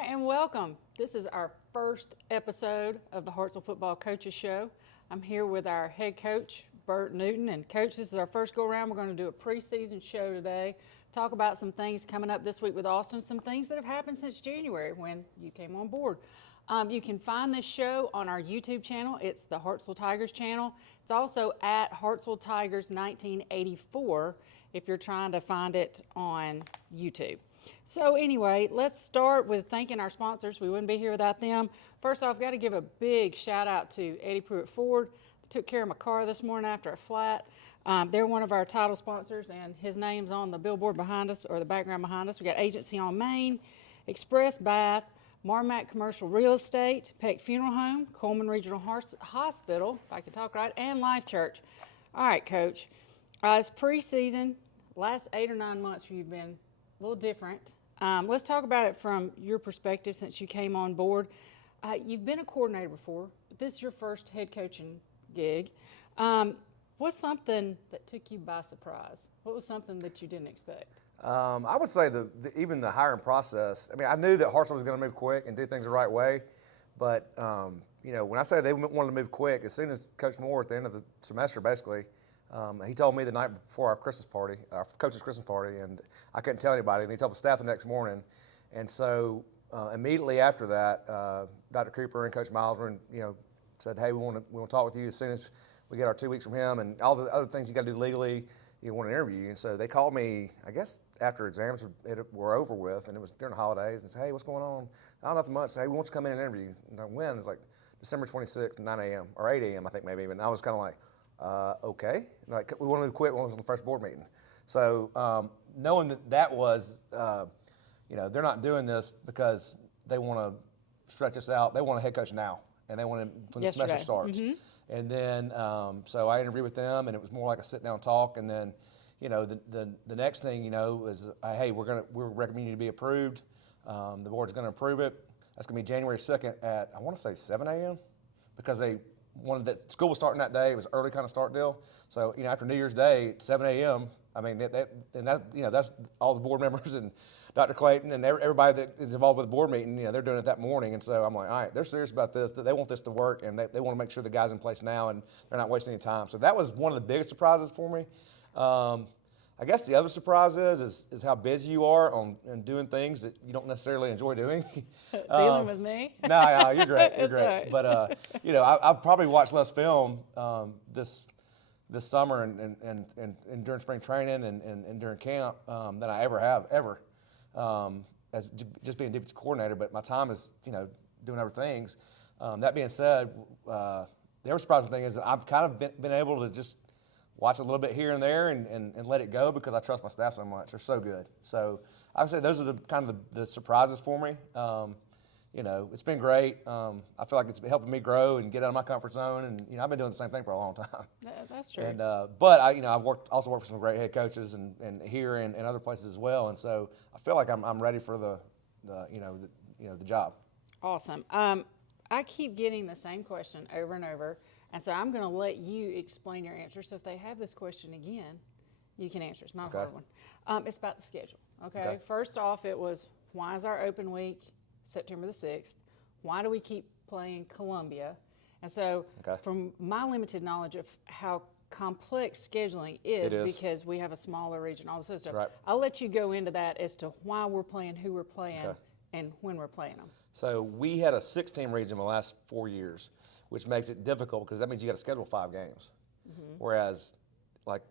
right, and welcome. This is our first episode of the Hartsville Football Coaches Show. I'm here with our head coach, Bert Newton. And Coach, this is our first go-around. We're going to do a preseason show today, talk about some things coming up this week with Austin, some things that have happened since January when you came on board. You can find this show on our YouTube channel. It's the Hartsville Tigers channel. It's also at Hartsville Tigers 1984 if you're trying to find it on YouTube. So anyway, let's start with thanking our sponsors. We wouldn't be here without them. First off, got to give a big shout out to Eddie Pruitt Ford. Took care of my car this morning after a flat. They're one of our title sponsors, and his name's on the billboard behind us, or the background behind us. We got Agency on Main, Express Bath, Marmac Commercial Real Estate, Peck Funeral Home, Coleman Regional Hospital, if I can talk right, and Life Church. All right, Coach. It's preseason. Last 8 or 9 months you've been a little different. Let's talk about it from your perspective since you came on board. You've been a coordinator before, but this is your first head coaching gig. What's something that took you by surprise? What was something that you didn't expect? I would say even the hiring process. I mean, I knew that Hartsville was going to move quick and do things the right way, but when I say they wanted to move quick, as soon as Coach Moore at the end of the semester, basically, he told me the night before our Christmas party, our coach's Christmas party, and I couldn't tell anybody. And he told the staff the next morning, and so immediately after that, Dr. Cooper and Coach Miles were, said, "Hey, we want to talk with you as soon as we get our 2 weeks from him, and all the other things you got to do legally. You want to interview you." And so they called me, I guess, after exams were over with, and it was during the holidays, and said, "Hey, what's going on?" "Oh, nothing much." "Hey, we want you to come in and interview." And I went. It's like December 26th, 9 a.m. or 8 a.m. I think maybe. And I was kind of like, okay. Like, we want to quit when it was on the first board meeting. So knowing that was, they're not doing this because they want to stretch us out. They want a head coach now, and they want him when the semester starts. Mm-hmm. And then, so I interviewed with them, and it was more like a sit-down talk. And then, the next thing, is, hey, we're recommending you to be approved. The board's going to approve it. That's going to be January 2nd at, I want to say 7 a.m. because they wanted that school was starting that day. It was early kind of start deal. So, after New Year's Day at 7 a.m., I mean, that's all the board members and Dr. Clayton and everybody that is involved with the board meeting, they're doing it that morning. And so I'm like, all right, they're serious about this. They want this to work, and they want to make sure the guy's in place now and they're not wasting any time. So that was one of the biggest surprises for me. I guess the other surprise is how busy you are on doing things that you don't necessarily enjoy doing. Dealing with me? No, you're great. You're great. Right. But, I've probably watched less film this summer and during spring training and during camp than I ever have, as just being defensive coordinator. But my time is, doing other things. That being said, the other surprising thing is that I've kind of been able to just watch a little bit here and there and let it go because I trust my staff so much. They're so good. So I would say those are the kind of the surprises for me. It's been great. I feel like it's been helping me grow and get out of my comfort zone. And, I've been doing the same thing for a long time. That's true. And, but I've also worked for some great head coaches and here and other places as well. And so I feel like I'm ready for the job. Awesome. I keep getting the same question over and over. And so I'm going to let you explain your answer. So if they have this question again, you can answer. It's not a hard one. It's about the schedule. Okay? First off, it was, why is our open week September the 6th? Why do we keep playing Columbia? And so from my limited knowledge of how complex scheduling is because we have a smaller region, all this other stuff, I'll let you go into that as to why we're playing, who we're playing, and when we're playing them. So we had a 6-team region in the last 4 years, which makes it difficult because that means you got to schedule 5 games. Mm-hmm. Whereas, like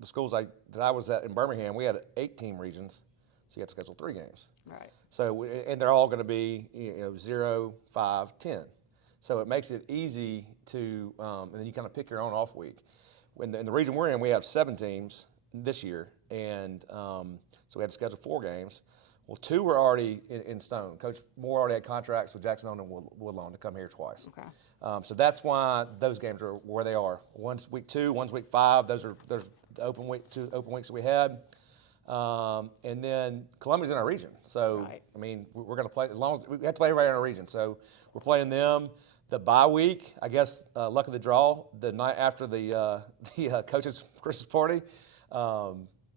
the schools that I was at in Birmingham, we had 8-team regions, so you have to schedule 3 games. Right. So and they're all going to be 0, 5, 10. So it makes it easy to, and then you kind of pick your own off week. In the region we're in, we have 7 teams this year, and so we had to schedule 4 games. Well, 2 were already in stone. Coach Moore already had contracts with Jackson and Woodlawn to come here twice. Okay. So that's why those games are where they are. One's week 2, one's week 5. Those are the open weeks that we had. And then Columbia's in our region. So, I mean, we're going to play, as long as we have to play everybody in our region. So we're playing them. The bye week, I guess, luck of the draw, the night after the coach's Christmas party,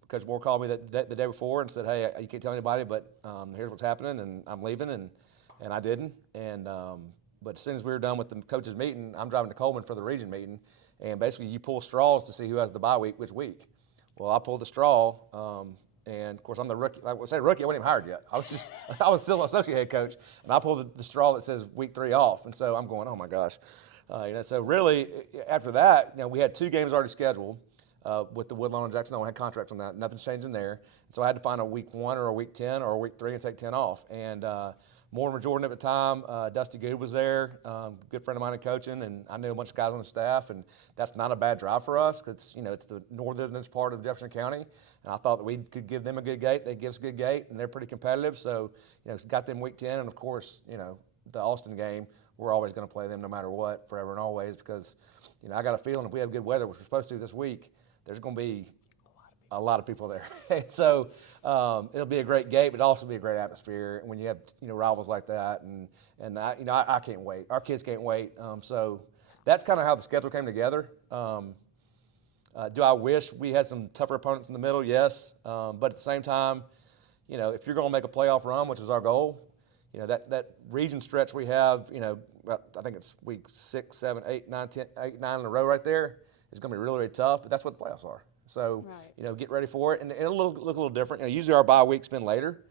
Coach Moore called me the day before and said, "Hey, you can't tell anybody, but here's what's happening, and I'm leaving." And and I didn't. And but as soon as we were done with the coaches meeting, I'm driving to Coleman for the region meeting, and basically you pull straws to see who has the bye week which week. Well, I pulled the straw, and of course I'm the rookie. I would say rookie, I wasn't even hired yet. I was still an associate head coach, and I pulled the straw that says week 3 off, and so I'm going, oh my gosh. So really, after that, we had 2 games already scheduled with the Woodlawn and Jackson. I had contracts on that. Nothing's changing there. So I had to find a week 1 or a week 10 or a week 3 and take 10 off. And Mortimer Jordan at the time, Dusty Good was there, good friend of mine in coaching, and I knew a bunch of guys on the staff. And that's not a bad drive for us because it's the northernest part of Jefferson County. And I thought that we could give them a good gate. They give us a good gate, and they're pretty competitive. So got them week 10, and of course the Austin game. We're always going to play them no matter what, forever and always, because I got a feeling if we have good weather, which we're supposed to this week, there's going to be a lot of people there. And so it'll be a great gate, but it'll also be a great atmosphere when you have rivals like that. And I can't wait. Our kids can't wait. So that's kind of how the schedule came together. Do I wish we had some tougher opponents in the middle? Yes. But at the same time, if you're going to make a playoff run, which is our goal, that region stretch we have, I think it's week 6, 7, 8, 9, 10, 8, 9 in a row right there is going to be really, really tough, but that's what the playoffs are. So, get ready for it. And it'll look a little different. Usually our bye week's been later,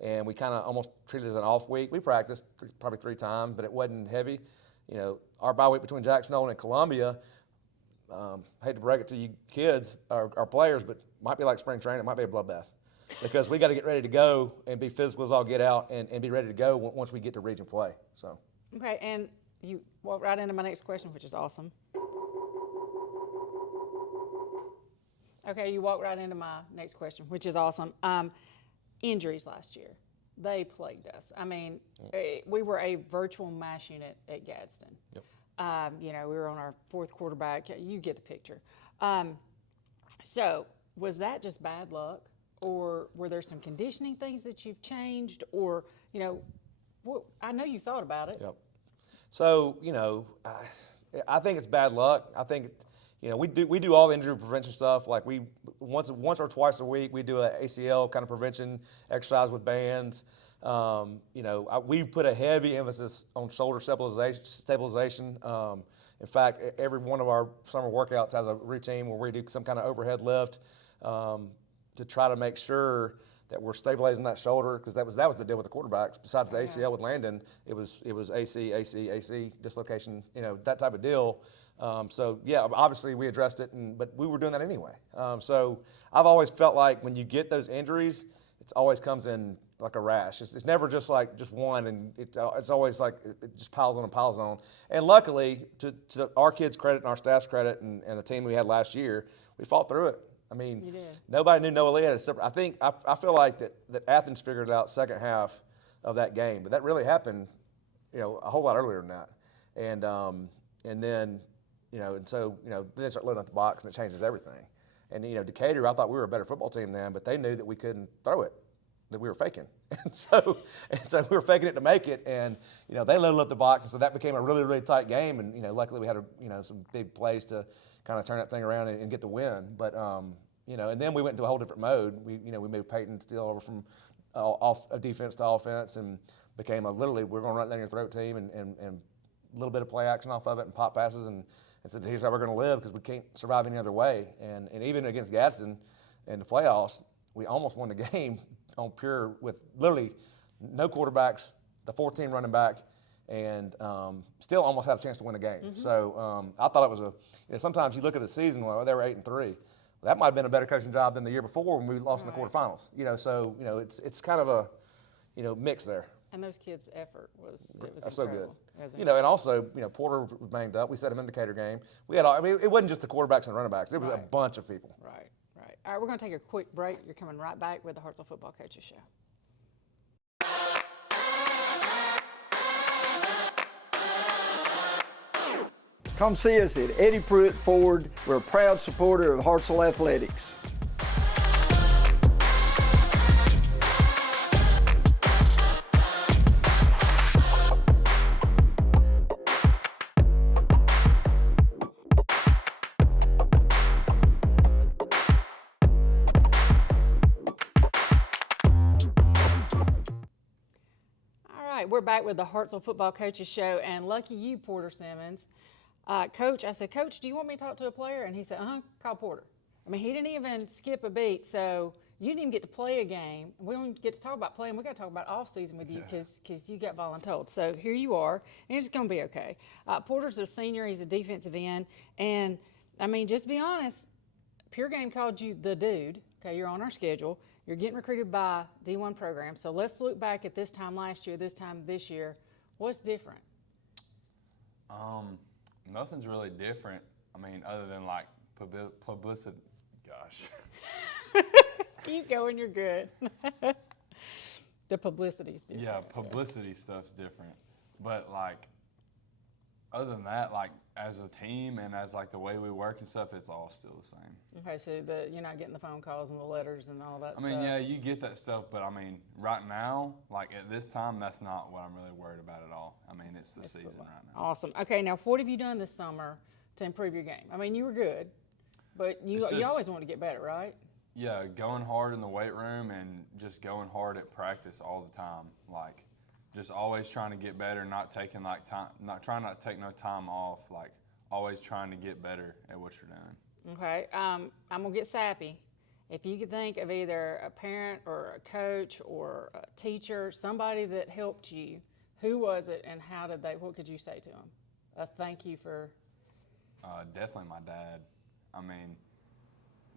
and we kind of almost treat it as an off week. We practiced probably 3 times, but it wasn't heavy. Our bye week between Jackson and Columbia, hate to break it to you kids, our players, but might be like spring training. It might be a bloodbath. Because we got to get ready to go and be physical as all get out and be ready to go once we get to region play. So. Okay, and you walked right into my next question, which is awesome. Okay, you walked right into my next question, which is awesome. Injuries last year, they plagued us. I mean, we were a virtual mash unit at Gadsden. Yep. We were on our 4th quarterback. You get the picture. So was that just bad luck? Or were there some conditioning things that you've changed? Or, I know you thought about it. Yep. So, I think it's bad luck. I think, we do all the injury prevention stuff. Like we once or twice a week, we do an ACL kind of prevention exercise with bands. We put a heavy emphasis on shoulder stabilization. In fact, every one of our summer workouts has a routine where we do some kind of overhead lift. To try to make sure that we're stabilizing that shoulder, because that was the deal with the quarterbacks. Besides the ACL with Landon, it was AC dislocation, that type of deal. So yeah, obviously we addressed it, but we were doing that anyway. So I've always felt like when you get those injuries, it always comes in like a rash. It's never just one, and it's always like it just piles on and piles on. And luckily, to our kids' credit and our staff's credit, and the team we had last year, we fought through it. I mean, nobody knew Noah Lee had a separate. I feel like that Athens figured it out second half of that game, but that really happened, a whole lot earlier than that. And then, and so then they start loading up the box, and it changes everything. And Decatur, I thought we were a better football team then, but they knew that we couldn't throw it, that we were faking, and so we were faking it to make it, and they loaded up the box, and so that became a really, really tight game. And luckily we had some big plays to kind of turn that thing around and get the win. But and then we went into a whole different mode. We moved Peyton Steele over from off defense to offense, and became literally we're going to run down your throat team, and a little bit of play action off of it and pop passes, and said here's how we're going to live because we can't survive any other way. And even against Gadsden in the playoffs, we almost won the game on pure with literally no quarterbacks, the 14 running back, and still almost had a chance to win the game. Mm-hmm. So I thought it was sometimes you look at the season, well, they were 8-3. That might have been a better coaching job than the year before when we lost in the quarterfinals. So it's kind of a mix there. And those kids' effort was so good. And also Porter was banged up. We set him in the Decatur game. We had it wasn't just the quarterbacks and running backs. It was a bunch of people. Right. All right, we're going to take a quick break. You're coming right back with the Hartselle Football Coaches Show. Come see us at Eddie Pruitt Ford. We're a proud supporter of Hartselle Athletics. right, we're back with the Hartsville Football Coaches Show, and lucky you, Porter Simmons. Coach, I said, Coach, do you want me to talk to a player? And he said, call Porter. I mean, he didn't even skip a beat, so you didn't even get to play a game. We don't get to talk about playing. We got to talk about off season with you because you got voluntold. So here you are, and it's going to be okay. Porter's a senior. He's a defensive end, and I mean, just to be honest, Pure Game called you the dude. Okay, you're on our schedule. You're getting recruited by D1 program. So let's look back at this time last year, this time this year. What's different? Nothing's really different. I mean, other than like publicity. Gosh. Keep going, you're good. The publicity's different. Yeah, publicity stuff's different. But like, other than that, like as a team and as like the way we work and stuff, it's all still the same. Okay, so you're not getting the phone calls and the letters and all that I stuff. mean, yeah, you get that stuff, but I mean, right now, like at this time, that's not what I'm really worried about at all. I mean, it's the season right now. Awesome. Okay, now what have you done this summer to improve your game? I mean, you were good, but you always want to get better, right? Yeah, going hard in the weight room and just going hard at practice all the time. Like, just always trying to get better, not taking like time, trying not to take no time off. Like, always trying to get better at what you're doing. Okay, I'm gonna get sappy. If you could think of either a parent or a coach or a teacher, somebody that helped you, who was it and how did they? What could you say to them? A thank you for. Definitely my dad. I mean,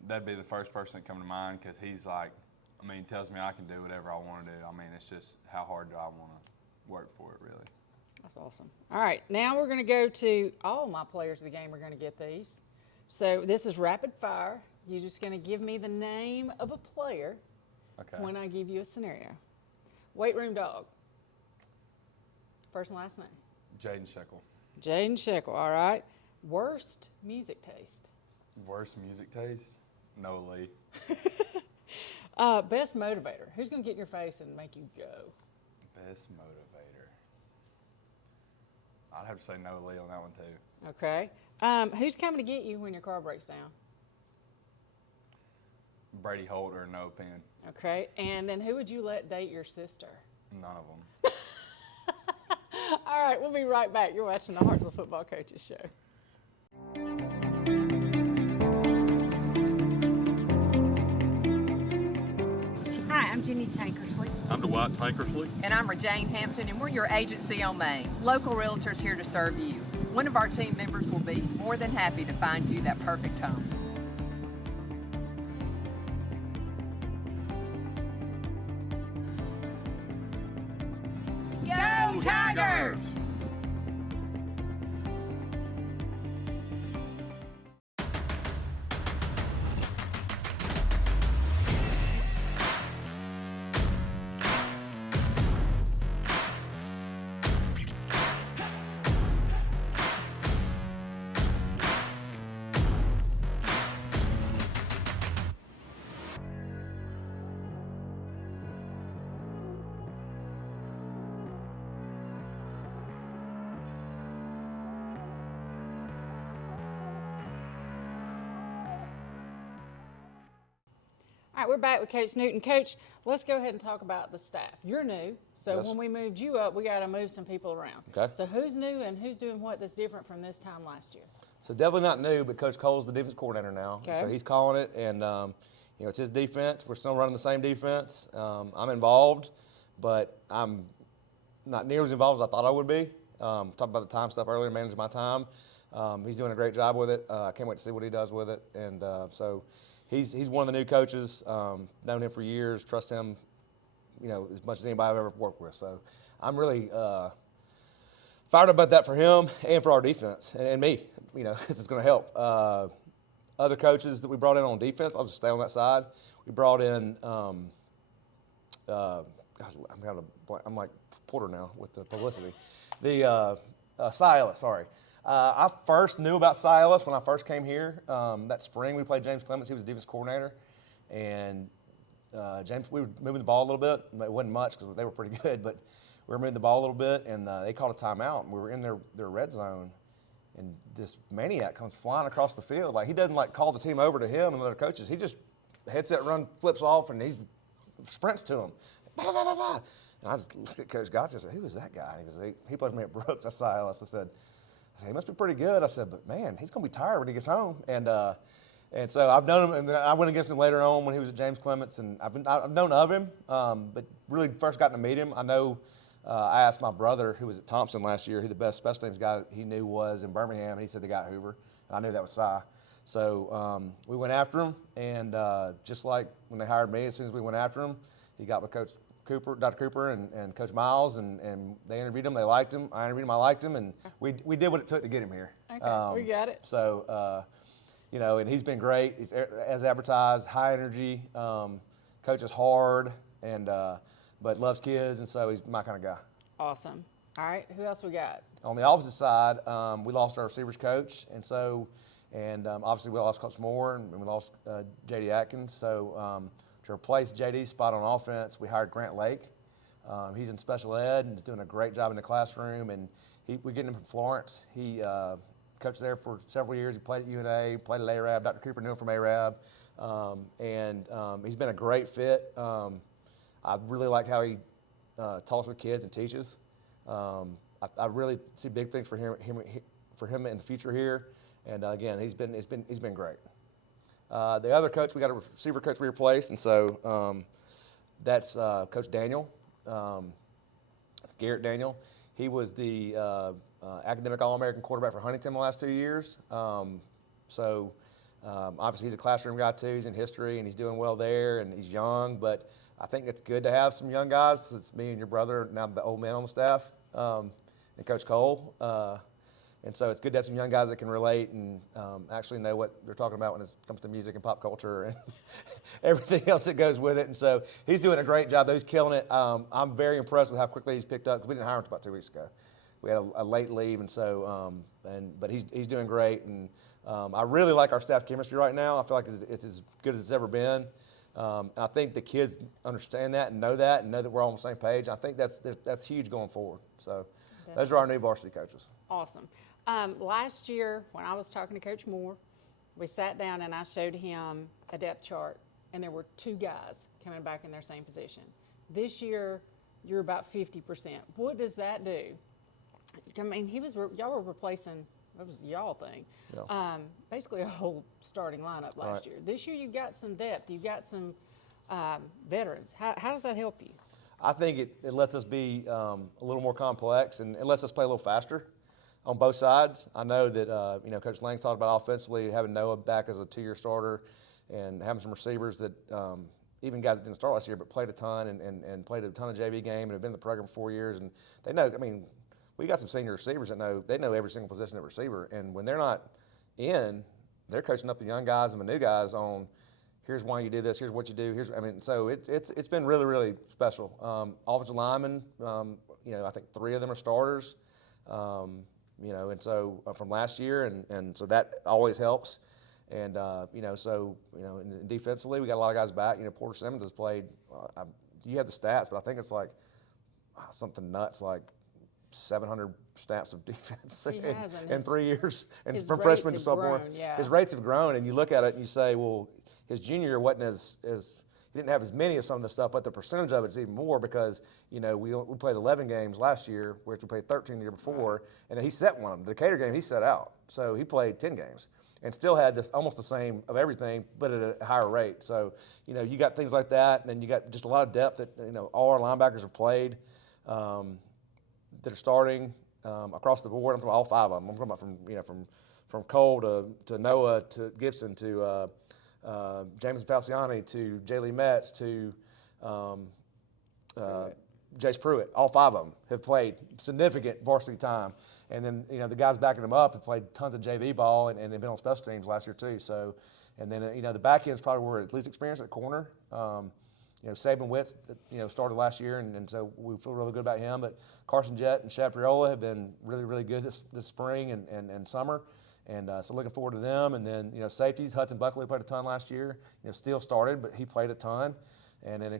that'd be the first person that come to mind because he's like, I mean, tells me I can do whatever I want to do. I mean, it's just how hard do I want to work for it, really. That's awesome. All right, now we're going to go to all my players of the game are going to get these. So this is rapid fire. You're just going to give me the name of a player when I give you a scenario. Weight room dog. First and last name. Jaden Shekel. Jaden Shekel, all right. Worst music taste. Worst music taste? No Lee. Best motivator. Who's going to get in your face and make you go? Best motivator. I'd have to say no Lee on that one too. Okay. Who's coming to get you when your car breaks down? Brady Holt or No Pen. Okay. And then who would you let date your sister? None of them. All right, we'll be right back. You're watching the Hartsville Football Coaches Show. Hi, I'm Jenny Tankersley. I'm Dwight Tankersley. And I'm Rejane Hampton, and we're your agency on Main. Local realtors here to serve you. One of our team members will be more than happy to find you that perfect home. Go Tigers! All right, we're back with Coach Newton. Coach, let's go ahead and talk about the staff. You're new, so Yes. when we moved you up, we got to move some people around. Okay. So who's new and who's doing what that's different from this time last year? So definitely not new, but Coach Cole's the defense coordinator now. Okay. So he's calling it, and it's his defense. We're still running the same defense. I'm involved, but I'm not near as involved as I thought I would be. Talked about the time stuff earlier, managing my time. He's doing a great job with it. I can't wait to see what he does with it. And so he's one of the new coaches. Known him for years, trust him, as much as anybody I've ever worked with. So I'm really fired up about that for him and for our defense and me, because it's going to help. Other coaches that we brought in on defense, I'll just stay on that side. We brought in, gosh, I'm like Porter now with the publicity. Silas, sorry. I first knew about Silas when I first came here. That spring we played James Clements. He was the defense coordinator. And James, we were moving the ball a little bit. It wasn't much because they were pretty good, but we were moving the ball a little bit, and they called a timeout. And we were in their red zone, and this maniac comes flying across the field. Like, he doesn't call the team over to him and the other coaches. He just headset run, flips off, and he sprints to them. Bah, bah, bah, bah. And I just looked at Coach Gotts and said, who is that guy? And he goes, he played for me at Brooks. I saw Ellis. I said, he must be pretty good. I said, but man, he's going to be tired when he gets home. And so I've known him, and then I went against him later on when he was at James Clements, and I've known of him, but really first gotten to meet him. I know I asked my brother, who was at Thompson last year, who the best special teams guy he knew was in Birmingham, and he said they got Hoover, and I knew that was Cy. So we went after him, and just like when they hired me, as soon as we went after him, he got with Coach Cooper, Dr. Cooper, and Coach Miles, and they interviewed him. They liked him. I interviewed him. I liked him, and we did what it took to get him here. Okay, we got it. So, and he's been great. He's as advertised, high energy, coaches hard, and but loves kids, and so he's my kind of guy. Awesome. All right, who else we got? On the opposite side, we lost our receivers coach, and obviously we lost Coach Moore, and we lost J.D. Atkins. So to replace J.D.'s spot on offense, we hired Grant Lake. He's in special ed and is doing a great job in the classroom, and we're getting him from Florence. He coached there for several years. He played at UNA, played at ARAB. Dr. Cooper knew him from ARAB, and he's been a great fit. I really like how he talks with kids and teaches. I really see big things for him in the future here. And again, he's been great. The other coach, we got a receiver coach we replaced, and so that's Coach Daniel. That's Garrett Daniel. He was the academic All-American quarterback for Huntington the last 2 years. Obviously he's a classroom guy too. He's in history and he's doing well there, and he's young. But I think it's good to have some young guys. It's me and your brother, now the old men on the staff, and Coach Cole. And so it's good to have some young guys that can relate and actually know what they're talking about when it comes to music and pop culture and everything else that goes with it. And so he's doing a great job. He's killing it. I'm very impressed with how quickly he's picked up, because we didn't hire him until about 2 weeks ago. We had a late leave, and so but he's doing great. And I really like our staff chemistry right now. I feel like it's as good as it's ever been. And I think the kids understand that and know that we're all on the same page. I think that's huge going forward. So those are our new varsity coaches. Awesome. Last year, when I was talking to Coach Moore, we sat down and I showed him a depth chart, and there were 2 guys coming back in their same position. This year, you're about 50%. What does that do? I mean, y'all were replacing, that was the y'all thing, basically a whole starting lineup last year. This year, you've got some depth. You've got some veterans. How does that help you? I think it lets us be a little more complex, and it lets us play a little faster on both sides. I know that Coach Lang's talked about offensively having Noah back as a 2-year starter, and having some receivers that even guys that didn't start last year but played a ton and played a ton of JV game and have been in the program for 4 years, and they know. I mean, we got some senior receivers that know every single position of receiver, and when they're not in, they're coaching up the young guys and the new guys on, here's why you do this, here's what you do, so it's been really, really special. Offensive linemen, I think 3 of them are starters, and so from last year, and so that always helps. And and defensively, we got a lot of guys back. Porter Simmons has played. You have the stats, but I think it's like something nuts, like 700 snaps of defense in 3 years, and from freshman to sophomore. His rates have grown, and you look at it and you say, well, his junior year wasn't as he didn't have as many of some of the stuff, but the percentage of it's even more, because we played 11 games last year, whereas we played 13 the year before, and then he set one of them. The Decatur game he set out, so he played 10 games and still had almost the same of everything, but at a higher rate. So you got things like that, and then you got just a lot of depth that all our linebackers have played. That are starting across the board. I'm talking about all 5 of them. I'm talking about from Cole to Noah to Gibson to James Falciani to Jay Lee Metz to Jace Pruitt. All 5 of them have played significant varsity time. And then the guys backing them up have played tons of JV ball and they've been on special teams last year too. So, and then the back end is probably where it's least experienced at corner. Saban Witts, started last year, and so we feel really good about him. But Carson Jett and Shapriola have been really, really good this spring and summer, and so looking forward to them. And then safeties, Hudson Buckley played a ton last year. Steele started, but he played a ton, and then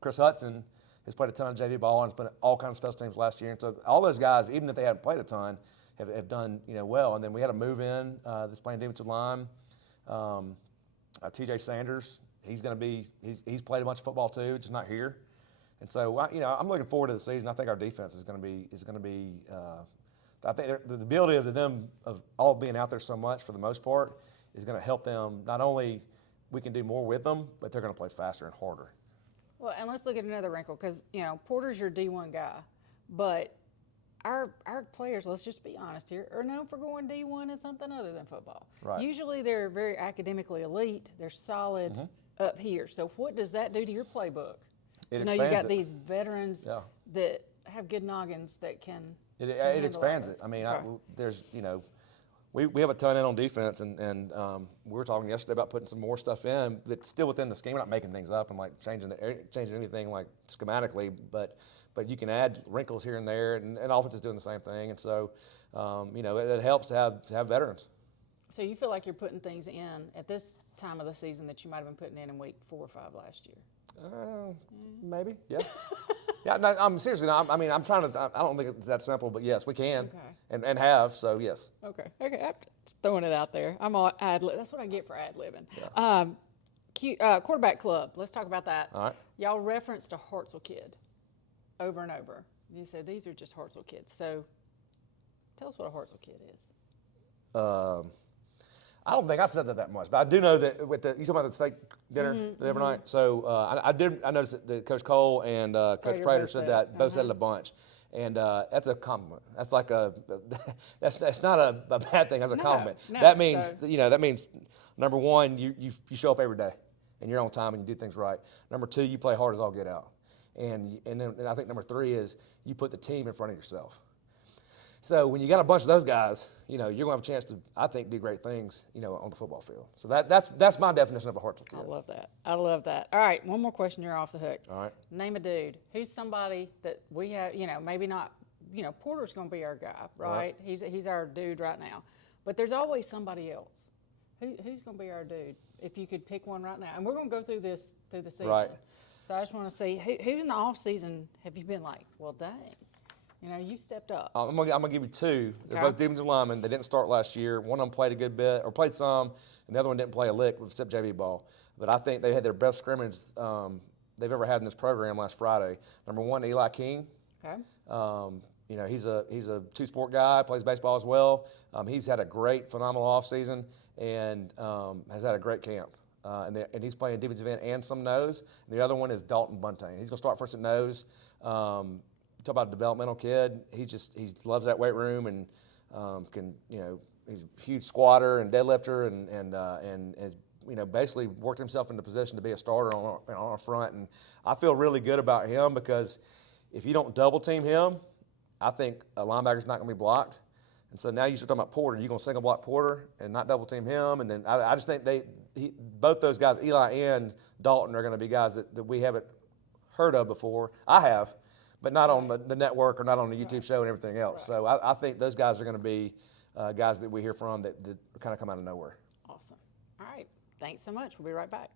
Chris Hudson has played a ton of JV ball and has been all kinds of special teams last year. And so all those guys, even if they haven't played a ton, have done well. And then we had a move in that's playing defensive line, TJ Sanders. He's going to be. He's played a bunch of football too, just not here. And so, I'm looking forward to the season. I think our defense is going to be. I think the ability of them of all being out there so much for the most part is going to help them. Not only we can do more with them, but they're going to play faster and harder. Well, and let's look at another wrinkle because Porter's your D1 guy, but our players, let's just be honest here, are known for going D1 in something other than football. Right. Usually they're very academically elite. They're solid up here. So what does that do to your playbook? It You expands got it. these veterans Yeah. that have good noggins that can. It expands it. I mean, Okay. there's we have a ton in on defense, and we were talking yesterday about putting some more stuff in that's still within the scheme. We're not making things up and like changing anything like schematically, but you can add wrinkles here and there, and offense is doing the same thing, and so it helps to have veterans. So you feel like you're putting things in at this time of the season that you might have been putting in week 4 or 5 last year. Maybe, yeah. Yeah, no, I'm seriously. I'm trying to. I don't think it's that simple, but yes, we can, Okay. and have. So yes. Okay. I'm just throwing it out there. I'm all ad-lib. That's what I get for ad-libbing. Quarterback club. Let's talk about that. All right. Y'all referenced a Hartzell kid over and over. You said these are just Hartzell kids. So tell us what a Hartzell kid is. I don't think I said that much, but I do know that you talking about the steak dinner every night. So I noticed that Coach Cole and Coach Prater both said said that it. both said it a bunch, and that's a compliment. That's like that's not a bad thing. That's a compliment. no, That means so- that means number one, you show up every day, and you're on time and you do things right. Number two, you play hard as all get out, and then I think number three is you put the team in front of yourself. So when you got a bunch of those guys, you're going to have a chance to, I think, do great things, on the football field. So that's my definition of a Hartzell kid. I love that. I love that. All right, one more question. You're off the hook. All right. Name a dude. Who's somebody that we have, maybe not, Porter's going to be our guy, right? He's our dude right now. But there's always somebody else. Who's going to be our dude if you could pick one right now? And we're going to go through the season. Right. So I just want to see, who in the off season have you been like, well, dang, you stepped up. I'm gonna give you two. They're Okay. both defensive linemen. They didn't start last year. One of them played a good bit, or played some, and the other one didn't play a lick except JV ball. But I think they had their best scrimmage they've ever had in this program last Friday. Number one, Eli King. Okay. He's a two-sport guy, plays baseball as well. He's had a great, phenomenal offseason and has had a great camp. And he's playing defensive end and some nose. And the other one is Dalton Buntain. He's going to start first at nose. Talk about a developmental kid. He loves that weight room and he's a huge squatter and deadlifter and has basically worked himself into position to be a starter on our front. And I feel really good about him because if you don't double team him, I think a linebacker's not going to be blocked. And so now you start talking about Porter. You're going to single block Porter and not double team him. And then I just think both those guys, Eli and Dalton, are going to be guys that we haven't heard of before. I have, but not on the network or not on the YouTube show and everything else. So I think those guys are going to be guys that we hear from that kind of come out of nowhere. Awesome. All right. Thanks so much. We'll be right back.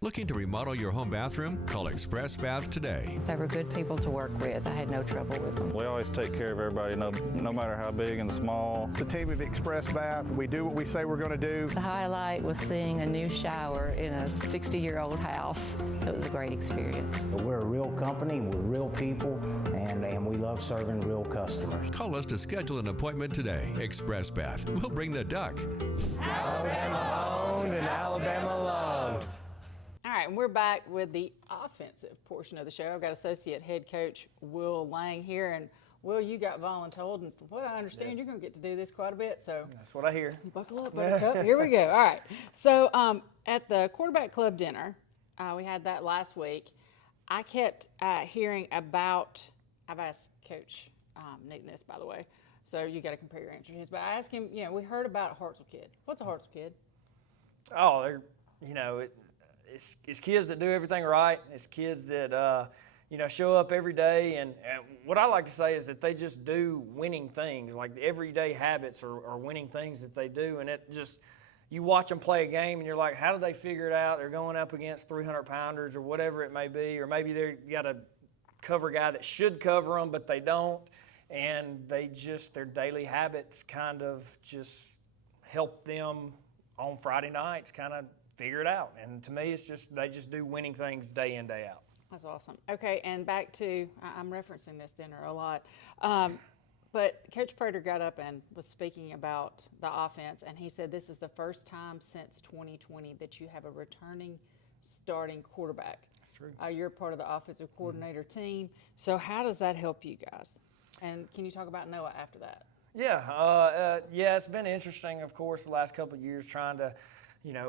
Looking to remodel your home bathroom? Call Express Bath today. They were good people to work with. I had no trouble with them. We always take care of everybody, no matter how big and small. The team of Express Bath, we do what we say we're going to do. The highlight was seeing a new shower in a 60-year-old house. It was a great experience. We're a real company, we're real people, and we love serving real customers. Call us to schedule an appointment today. Express Bath. We'll bring the duck. Alabama owned and Alabama loved. All right, and we're back with the offensive portion of the show. I've got associate head coach Will Lang here, and Will, you got voluntold, and from what I understand, you're going to get to do this quite a bit. So That's what I hear. buckle up, Buttercup. Here we go. All right. So at the quarterback club dinner, we had that last week. I kept hearing about. I've asked Coach Newton this, by the way, so you got to compare your answer to his. But I asked him. We heard about a Hartzell kid. What's a Hartzell kid? Oh, they're it's kids that do everything right. It's kids that show up every day, and what I like to say is that they just do winning things. Like the everyday habits are winning things that they do, and it just you watch them play a game, and you're like, how did they figure it out? They're going up against 300-pounders or whatever it may be, or maybe they got a cover guy that should cover them, but they don't, and their daily habits kind of just help them on Friday nights kind of figure it out. And to me, it's just they just do winning things day in, day out. That's awesome. Okay, and back to, I'm referencing this dinner a lot, but Coach Prater got up and was speaking about the offense, and he said this is the first time since 2020 that you have a returning starting quarterback. That's true. You're part of the offensive coordinator team, so how does that help you guys? And can you talk about Noah after that? Yeah, it's been interesting, of course, the last couple of years trying to,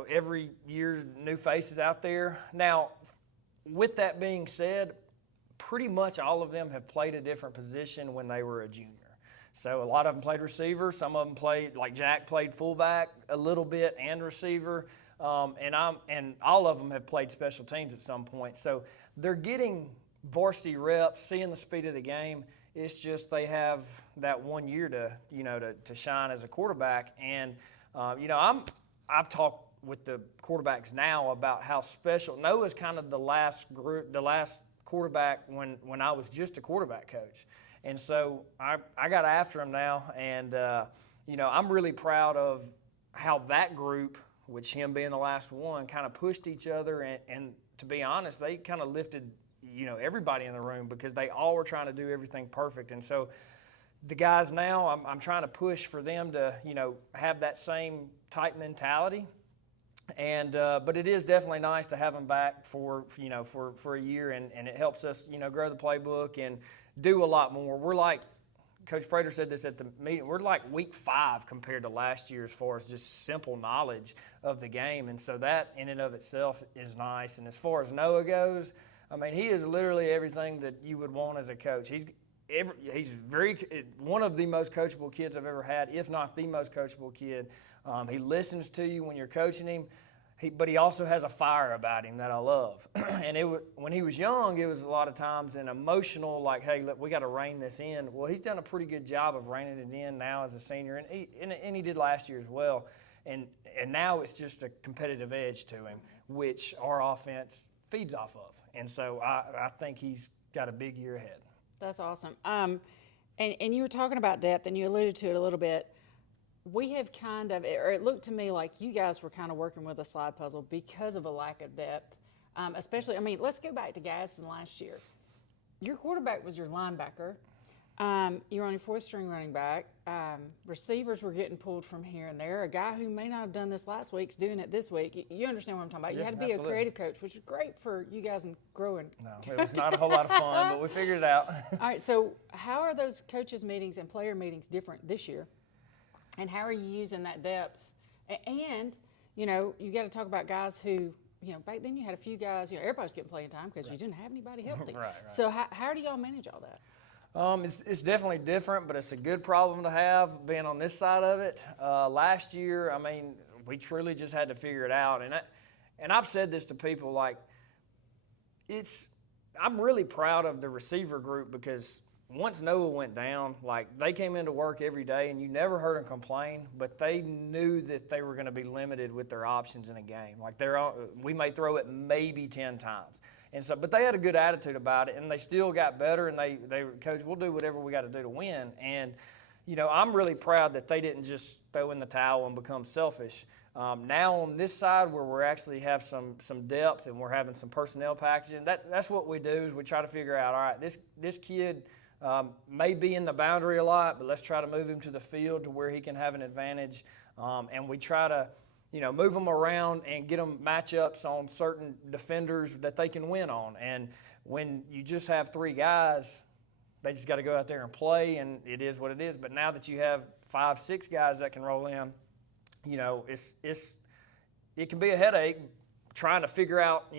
every year new faces out there. Now, with that being said, pretty much all of them have played a different position when they were a junior. So a lot of them played receiver. Some of them played, like Jack played fullback a little bit and receiver. And all of them have played special teams at some point. So they're getting varsity reps, seeing the speed of the game. It's just they have that 1 year to shine as a quarterback. And I've talked with the quarterbacks now about how special Noah's kind of the last quarterback when I was just a quarterback coach. And so I got after him now, and I'm really proud of how that group, which him being the last one, kind of pushed each other, and to be honest, they kind of lifted everybody in the room because they all were trying to do everything perfect. And so the guys now, I'm trying to push for them to have that same type mentality. And but it is definitely nice to have them back for a year, and it helps us grow the playbook and do a lot more. We're like Coach Prater said this at the meeting. We're like week 5 compared to last year as far as just simple knowledge of the game, and so that in and of itself is nice. And as far as Noah goes, I mean, he is literally everything that you would want as a coach. He's one of the most coachable kids I've ever had, if not the most coachable kid. He listens to you when you're coaching him, but he also has a fire about him that I love. And when he was young, it was a lot of times an emotional, like, hey, look, we got to rein this in. Well, he's done a pretty good job of reining it in now as a senior, and he did last year as well. And now it's just a competitive edge to him, which our offense feeds off of. And so I think he's got a big year ahead. That's awesome. And you were talking about depth, and you alluded to it a little bit. We have kind of, or it looked to me like you guys were kind of working with a slide puzzle because of a lack of depth. Especially, I mean, let's go back to Gadsden last year. Your quarterback was your linebacker. You were on your 4th string running back. Receivers were getting pulled from here and there. A guy who may not have done this last week's doing it this week. You understand what I'm talking about. Yeah, you had to be absolutely. a creative coach, which is great for you guys in growing. No, it was not a whole lot of fun, but we figured it out. All right, so how are those coaches meetings and player meetings different this year? And how are you using that depth? And, you got to talk about guys who, back then you had a few guys, everybody's getting playing time because you didn't have anybody healthy. Right. So how do y'all manage all that? It's definitely different, but it's a good problem to have, being on this side of it. Last year, I mean, we truly just had to figure it out. And I've said this to people, like, I'm really proud of the receiver group because once Noah went down, like, they came into work every day and you never heard them complain, but they knew that they were going to be limited with their options in a game. Like, we may throw it maybe 10 times. And so, but they had a good attitude about it, and they still got better, and they Coach, we'll do whatever we got to do to win. And, I'm really proud that they didn't just throw in the towel and become selfish. Now on this side where we actually have some depth and we're having some personnel packaging, that's what we do is we try to figure out, all right, this kid may be in the boundary a lot, but let's try to move him to the field to where he can have an advantage. And we try to, move them around and get them matchups on certain defenders that they can win on. And when you just have 3 guys, they just got to go out there and play, and it is what it is. But now that you have 5, 6 guys that can roll in, it can be a headache trying to figure out,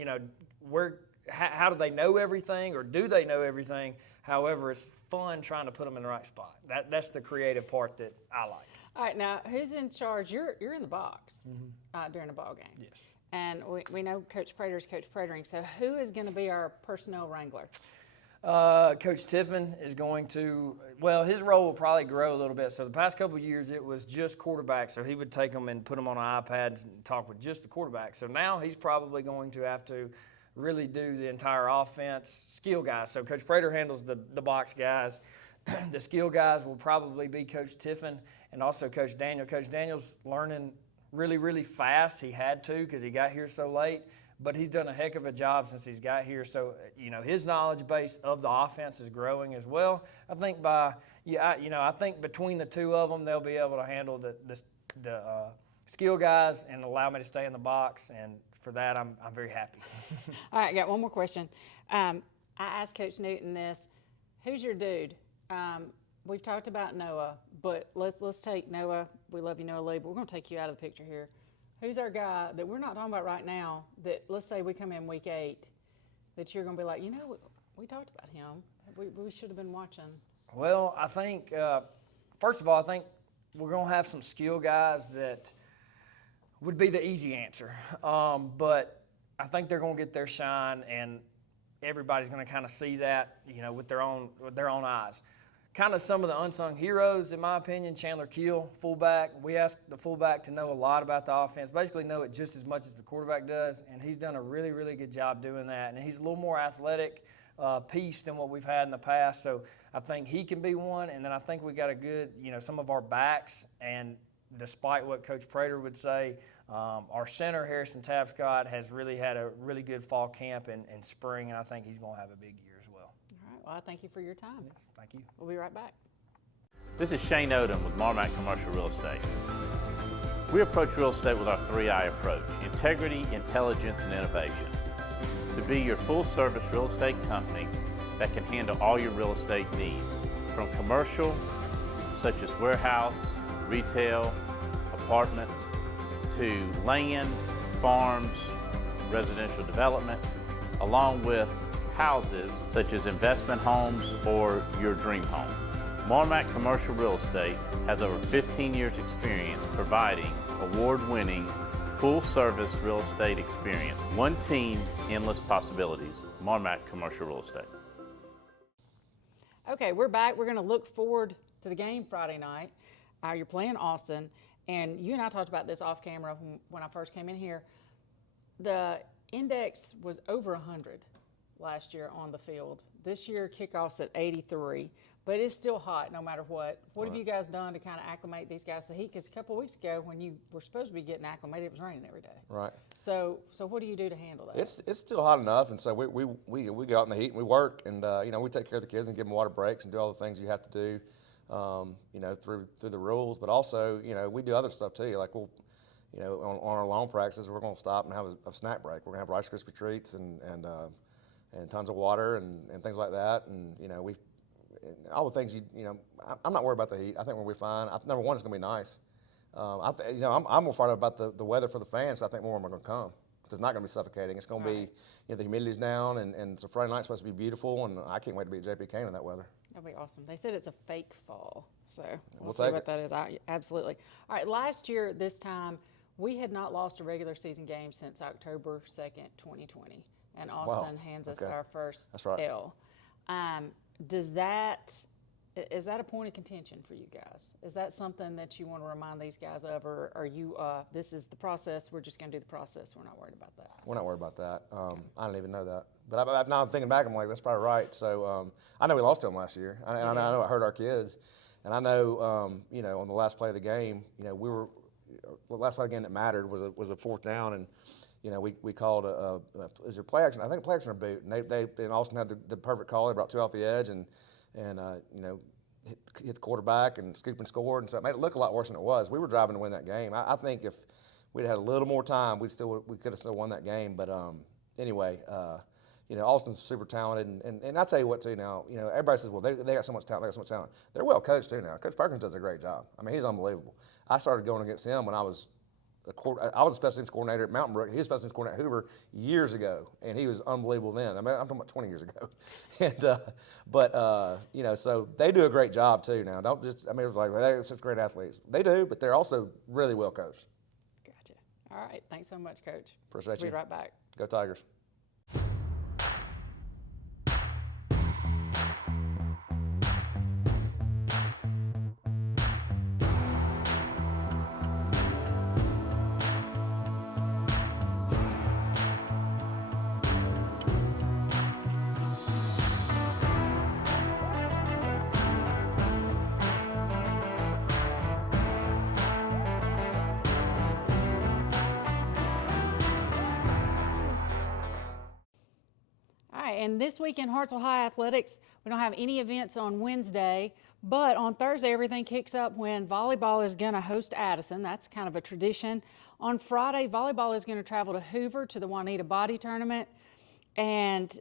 how do they know everything, or do they know everything? However, it's fun trying to put them in the right spot. That's the creative part that I like. All right, now who's in charge? You're in the box during a ball game. Yes. And we know Coach Prater is Coach Pratering. So who is going to be our personnel wrangler? Coach Tiffin is going to, his role will probably grow a little bit. So the past couple of years, it was just quarterbacks. So he would take them and put them on iPads and talk with just the quarterback. So now he's probably going to have to really do the entire offense, skill guys. So Coach Prater handles the box guys. The skill guys will probably be Coach Tiffin and also Coach Daniel. Coach Daniel's learning really, really fast. He had to because he got here so late. but he's done a heck of a job since he's got here. So, his knowledge base of the offense is growing as well. I think I think between the two of them, they'll be able to handle the skill guys and allow me to stay in the box. And for that, I'm very happy. All right, I got one more question. I asked Coach Newton this. Who's your dude? We've talked about Noah, but let's take Noah. We love you, Noah Lee, but we're going to take you out of the picture here. Who's our guy that we're not talking about right now that, let's say we come in week 8, that you're going to be like, we talked about him. We should have been watching. Well, I think, first of all, I think we're going to have some skill guys that would be the easy answer. But I think they're going to get their shine, and everybody's going to kind of see that, with their own eyes. Kind of some of the unsung heroes, in my opinion, Chandler Keel, fullback. We asked the fullback to know a lot about the offense, basically know it just as much as the quarterback does, and he's done a really, really good job doing that. And he's a little more athletic piece than what we've had in the past, so I think he can be one. And then I think we got a good, some of our backs, and despite what Coach Prater would say, our center, Harrison Tapscott, has really had a really good fall camp and spring, and I think he's going to have a big year as well. All right, well, I thank you for your time. Thank you. We'll be right back. This is Shane Odom with Marmac Commercial Real Estate. We approach real estate with our 3I approach: integrity, intelligence, and innovation. To be your full-service real estate company that can handle all your real estate needs, from commercial, such as warehouse, retail, apartments, to land, farms, residential developments, along with houses such as investment homes or your dream home. Marmac Commercial Real Estate has over 15 years experience providing award-winning full-service real estate experience. One team, endless possibilities. Marmac Commercial Real Estate. Okay, we're back. We're going to look forward to the game Friday night. You're playing Austin, and you and I talked about this off camera when I first came in here. The index was over 100 last year on the field. This year, kickoff's at 83, but it's still hot no matter what. What have you guys done to kind of acclimate these guys to heat? Because a couple of weeks ago, when you were supposed to be getting acclimated, it was raining every day. Right. So what do you do to handle that? It's still hot enough, and so we go out in the heat and we work, and we take care of the kids and give them water breaks and do all the things you have to do, through the rules. But also, we do other stuff too. Like on our long practices, we're going to stop and have a snack break. We're going to have Rice Krispie treats and tons of water and things like that. And all the things I'm not worried about the heat. I think we'll be fine. Number one, it's going to be nice. I'm more fired up about the weather for the fans. So I think more of them are going to come. It's not going to be suffocating. It's going to be, the humidity's down, and so Friday night's supposed to be beautiful, and I can't wait to be at JP Kane in that weather. That'll be awesome. They said it's a fake fall, so we'll see take what it. that is. Absolutely. All right, last year this time, we had not lost a regular season game since October 2nd, 2020, and Austin hands us our first L. Is that a point of contention for you guys? Is that something that you want to remind these guys of, or are you, this is the process, we're just going to do the process, we're not worried about that? We're not worried about that. I didn't even know that. But now I'm thinking back, I'm like, that's probably right. So I know we lost to them last year. I know it hurt our kids. And I know, on the last play of the game, the last play of the game that mattered was a fourth down, and we called is there play action? I think a play action or boot, and they Austin had the perfect call. They brought two off the edge and hit the quarterback and scoop and scored, and so it made it look a lot worse than it was. We were driving to win that game. I think if we'd had a little more time, we could have still won that game. But anyway, Austin's super talented, and I tell you what too. Now, everybody says, well, they got so much talent. They got so much talent. They're well coached too now. Coach Perkins does a great job. I mean, he's unbelievable. I started going against him when I was a special teams coordinator at Mountain Brook. He was special teams coordinator at Hoover years ago, and he was unbelievable then. I mean, I'm talking about 20 years ago. And so they do a great job too now. Don't just, it was like, they're such great athletes. They do, but they're also really well coached. Gotcha. All right. Thanks so much, Coach. Appreciate you. We'll be right back. Go Tigers. and this week in Hartsville High Athletics, we don't have any events on Wednesday, but on Thursday, everything kicks up when volleyball is going to host Addison. That's kind of a tradition. On Friday, volleyball is going to travel to Hoover to the Juanita Body Tournament, and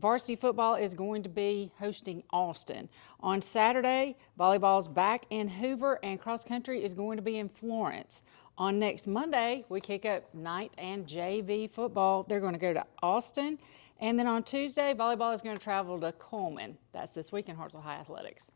varsity football is going to be hosting Austin. On Saturday, volleyball's back in Hoover, and cross country is going to be in Florence. On next Monday, we kick up night and JV football. They're going to go to Austin. And then on Tuesday, volleyball is going to travel to Coleman. That's this week in Hartsville High Athletics.